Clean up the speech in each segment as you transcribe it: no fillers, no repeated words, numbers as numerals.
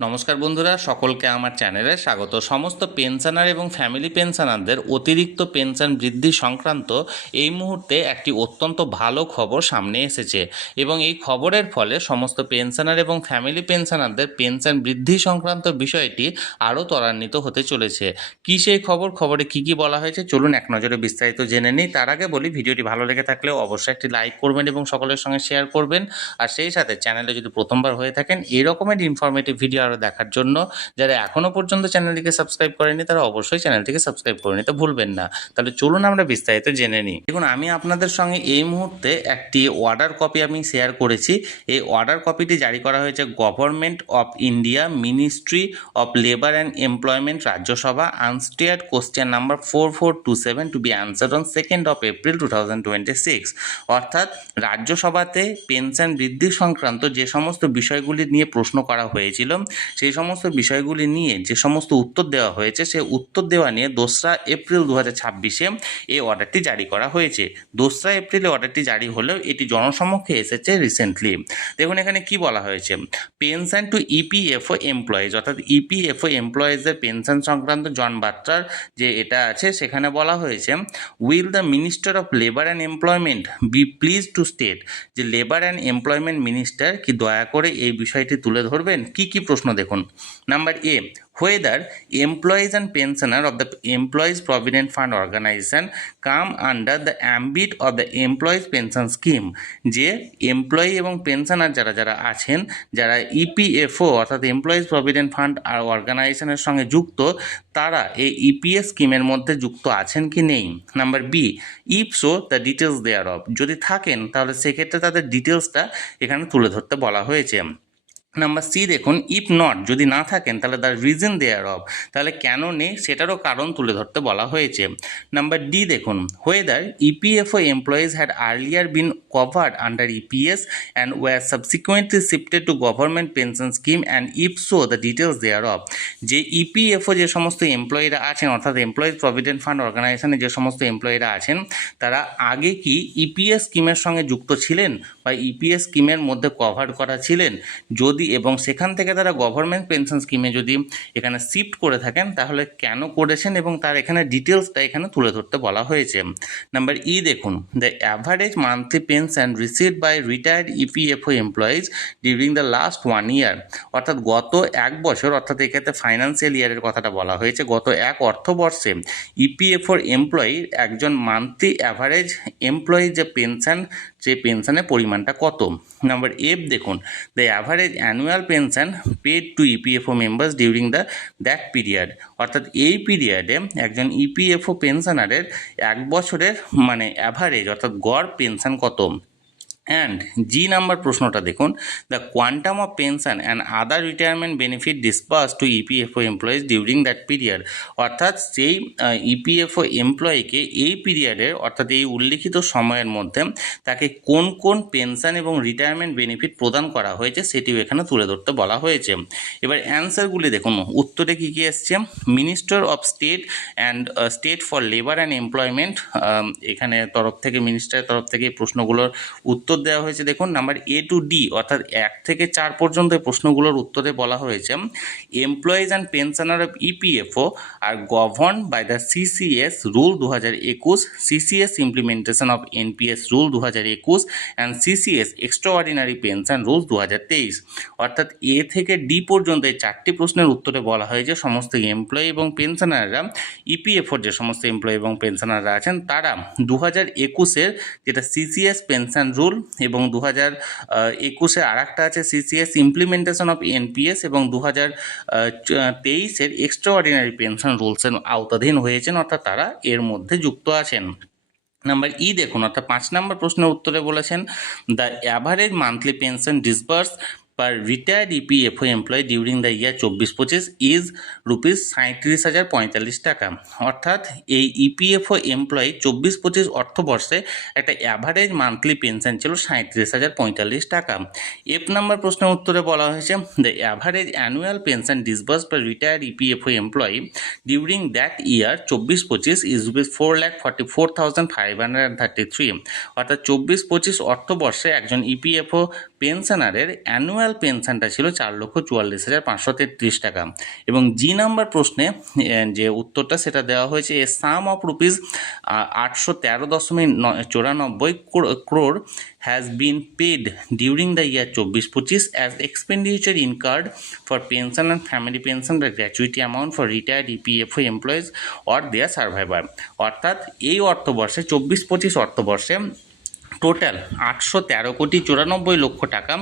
নমস্কার বন্ধুরা, সকলকে আমার চ্যানেলে স্বাগত। সমস্ত পেনশনার এবং ফ্যামিলি পেনশনারদের অতিরিক্ত পেনশন বৃদ্ধি সংক্রান্ত এই মুহূর্তে একটি অত্যন্ত ভালো খবর সামনে এসেছে এবং এই খবরের ফলে সমস্ত পেনশনার এবং ফ্যামিলি পেনশনারদের পেনশন বৃদ্ধি সংক্রান্ত বিষয়টি আরও ত্বরান্বিত হতে চলেছে। কী সেই খবরে কী কী বলা হয়েছে চলুন এক নজরে বিস্তারিত জেনে নিই। তার আগে বলি, ভিডিওটি ভালো লেগে থাকলেও অবশ্যই একটি লাইক করবেন এবং সকলের সঙ্গে শেয়ার করবেন। আর সেই সাথে চ্যানেলে যদি প্রথমবার হয়ে থাকেন এই রকমের ইনফরমেটিভ ভিডিও আরও দেখার জন্য যারা এখনও পর্যন্ত চ্যানেলটিকে সাবস্ক্রাইব করেনি তারা অবশ্যই চ্যানেলটিকে সাবস্ক্রাইব করে নিতে ভুলবেন না। তাহলে চলুন আমরা বিস্তারিত জেনে নিই। দেখুন, আমি আপনাদের সঙ্গে এই মুহূর্তে একটি অর্ডার কপি আমি শেয়ার করেছি। এই অর্ডার কপিটি জারি করা হয়েছে government of India, ministry of labour and employment, Rajya Sabha, unstarred question number 4427 to be answered on 2nd of April 2026। অর্থাৎ রাজ্যসভাতে পেনশন বৃদ্ধি সংক্রান্ত যে সমস্ত বিষয়গুলি নিয়ে প্রশ্ন করা হয়েছিল সেই সমস্ত বিষয়গুলি নিয়ে যে সমস্ত উত্তর দেওয়া হয়েছে সেই উত্তর দেওয়া নিয়ে 2রা এপ্রিল 2026-এ এই অর্ডারটি জারি করা হয়েছে। 2রা এপ্রিলে অর্ডারটি জারি হলেও এটি জনসমক্ষে এসেছে রিসেন্টলি। দেখুন এখানে কি বলা হয়েছে, পেনশন টু ইপিএফও এমপ্লয়িজ, অর্থাৎ ইপিএফও এমপ্লয়িজের পেনশন সংক্রান্ত জন বার্তার যে এটা আছে সেখানে বলা হয়েছে, will the minister of labour and employment be pleased to state, যে লেবার অ্যান্ড এমপ্লয়মেন্ট মিনিস্টার কি দয়া করে এই বিষয়টি তুলে ধরবেন। কি কি প্রশ্ন দেখুন। Number A, whether employees and pensioner of the employees provident fund organization come under the ambit of the employees pension scheme, যে এমপ্লয়ি এবং পেনশনার যারা যারা আছেন, যারা ইপিএফও অর্থাৎ এমপ্লয়িজ প্রভিডেন্ট ফান্ড আর অর্গানাইজেশনের সঙ্গে যুক্ত, তারা এই ইপিএস স্কিমের মধ্যে যুক্ত আছেন কি নেই। Number B, if so the details thereof, যদি থাকেন তাহলে সেক্ষেত্রে তাদের ডিটেলসটা এখানে তুলে ধরতে বলা হয়েছে। নাম্বার সি দেখুন, ইফ নট, যদি না থাকেন তাহলে দ্য রিজন দেয়ার অফ, তাহলে কেন নেই সেটারও কারণ তুলে ধরতে বলা হয়েছে। নাম্বার ডি দেখুন, whether EPFO employees had earlier been covered under EPS and were subsequently shifted to government pension scheme and if so the details thereof, যে ইপিএফও যে সমস্ত এমপ্লয়িরা আছেন অর্থাৎ এমপ্লয়িজ প্রভিডেন্ট ফান্ড অর্গানাইজেশনে যে সমস্ত এমপ্লয়িরা আছেন তারা আগে কি ইপিএস স্কিমের সঙ্গে যুক্ত ছিলেন বা ইপিএস স্কিমের মধ্যে কভার করা ছিলেন, যদি এবং সেখান থেকে তারা গভর্নমেন্ট পেনশন স্কিমে যদি এখানে শিফট করে থাকেন তাহলে কেন করেছেন এবং তার এখানে ডিটেলসটা এখানে তুলে ধরতে বলা হয়েছে। নাম্বার ই দেখুন, the average monthly pension received by retired EPFO employees during the last 1 year, অর্থাৎ গত এক বছর, অর্থাৎ এক্ষেত্রে ফাইন্যান্সিয়াল ইয়ারের কথাটা বলা হয়েছে, গত এক অর্থবর্ষে ইপিএফওর এমপ্লয়ির একজন মান্থলি অ্যাভারেজ এমপ্লয়ি যে পেনশন, যে পেনশনের পরিমাণটা কত। নাম্বার এফ দেখুন, the average annual pension paid to EPFO members during that period, অর্থাৎ এই পিরিয়ডে একজন ইপিএফও পেনশনারের এক বছরের মানে অ্যাভারেজ অর্থাৎ গড় পেনশন কত। অ্যান্ড জি নাম্বার প্রশ্নটা দেখুন, the quantum of pension and other retirement benefit disburse to EPFO employees during that period, অর্থাৎ সেই ইপিএফও এমপ্লয়িকে এই পিরিয়ডের অর্থাৎ এই উল্লিখিত সময়ের মধ্যে তাকে কোন কোন পেনশন এবং রিটায়ারমেন্ট বেনিফিট প্রদান করা হয়েছে সেটিও এখানে তুলে ধরতে বলা হয়েছে। এবার অ্যান্সারগুলি দেখুন, উত্তরে কী কী এসছে। Minister of state and state for labour and employment, এখানে তরফ থেকে মিনিস্টারের তরফ থেকে এই প্রশ্নগুলোর উত্তর দেওয়া হয়েছে। দেখুন নাম্বার এ টু ডি অর্থাৎ 1 থেকে 4 পর্যন্ত এই প্রশ্নগুলোর উত্তরে বলা হয়েছে, employees and pensioner of EPFO are govern by the CCS rule 2021, CCS implementation of NPS rule 2021 and CCS extraordinary pension rules 2023। অর্থাৎ এ থেকে ডি পর্যন্ত এই 4টি প্রশ্নের উত্তরে বলা হয়েছে সমস্ত এমপ্লয়ি এবং পেনশনাররা, ইপিএফওর যে সমস্ত এমপ্লয়ি এবং পেনশনাররা আছেন তারা 2021-এর যেটা সিসিএস পেনশন রুল এবং 2021-এর আর একটা আছে সিসিএস ইমপ্লিমেন্টেশন অফ এনপিএস এবং 2023-এর এক্সট্রাঅর্ডিনারি পেনশন রুলসের আওতাধীন হয়েছেন, অর্থাৎ তারা এর মধ্যে যুক্ত আছেন। নাম্বার ই দেখুন, অর্থাৎ 5 নম্বর প্রশ্নের উত্তরে বলেছেন, the average monthly pension disburse per retired EPFO employee during the year 24-25 is rupees 37,045 টাকা, অর্থাৎ এই ইপিএফও এমপ্লয়ি 24-25 অর্থবর্ষে একটা অ্যাভারেজ মান্থলি পেনশন ছিল 37,045 টাকা। এফ নাম্বার প্রশ্নের উত্তরে বলা হয়েছে, the average annual pension disburse per retired EPFO employee during that year 24-25 is rupees 4,44,533, অর্থাৎ 24-25 অর্থবর্ষে একজন ইপিএফও পেনশনারের অ্যানুয়াল পেনশনটা ছিল 4,44,533 টাকা। এবং জি নাম্বার প্রশ্নে যে উত্তরটা সেটা দেওয়া হয়েছে এ সাম of rupees 813.94 crore has been paid during the year 24-25 as expenditure incurred for pension and family pension the gratuity amount for retired EPFO employees or their survivor। অর্থাৎ এই অর্থবর্ষে 24-25 অর্থবর্ষে টোটাল 813,94,00,000 টাকা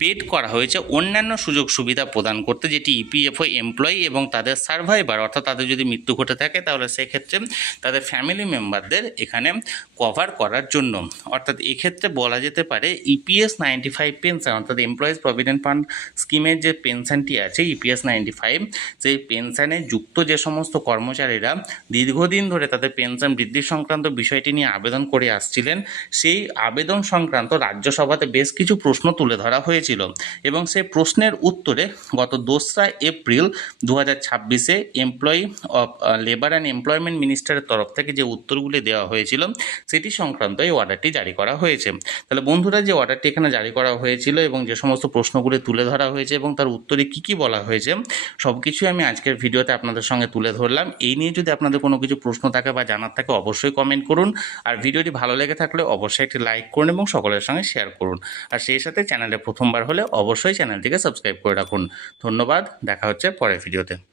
পেড করা হয়েছে অন্যান্য সুযোগ সুবিধা প্রদান করতে, যেটি ইপিএফও এমপ্লয়ি এবং তাদের সার্ভাইভার, অর্থাৎ তাদের যদি মৃত্যু ঘটে থাকে তাহলে সেক্ষেত্রে তাদের ফ্যামিলি মেম্বারদের এখানে কভার করার জন্য। অর্থাৎ এক্ষেত্রে বলা যেতে পারে ইপিএস 95 পেনশন, অর্থাৎ এমপ্লয়িজ প্রভিডেন্ট ফান্ড স্কিমের যে পেনশনটি আছে ইপিএস 95, সেই পেনশনে যুক্ত যে সমস্ত কর্মচারীরা দীর্ঘদিন ধরে তাদের পেনশন বৃদ্ধি সংক্রান্ত বিষয়টি নিয়ে আবেদন করে আসছিলেন, সেই আবেদন সংক্রান্ত রাজ্যসভাতে বেশ কিছু প্রশ্ন তুলে ধরা হয়েছিল এবং সেই প্রশ্নের উত্তরে গত 2রা এপ্রিল 2026-এ employee of labour and employment মিনিস্টারের তরফ থেকে যে উত্তরগুলি দেওয়া হয়েছিল সেটি সংক্রান্ত এই অর্ডারটি জারি করা হয়েছে। তাহলে বন্ধুরা, যে অর্ডারটি এখানে জারি করা হয়েছিল এবং যে সমস্ত প্রশ্নগুলি তুলে ধরা হয়েছে এবং তার উত্তরে কী কী বলা হয়েছে সব কিছুই আমি আজকের ভিডিওতে আপনাদের সঙ্গে তুলে ধরলাম। এই নিয়ে যদি আপনাদের কোনো কিছু প্রশ্ন থাকে বা জানার থাকে অবশ্যই কমেন্ট করুন, আর ভিডিওটি ভালো লেগে থাকলে অবশ্যই একটি লাইক করুন এবং সকলের সঙ্গে শেয়ার করুন, আর সেই সাথে চ্যানেলে প্রথমবার হলে অবশ্যই চ্যানেলটিকে সাবস্ক্রাইব করে রাখুন। ধন্যবাদ, দেখা হচ্ছে পরের ভিডিওতে।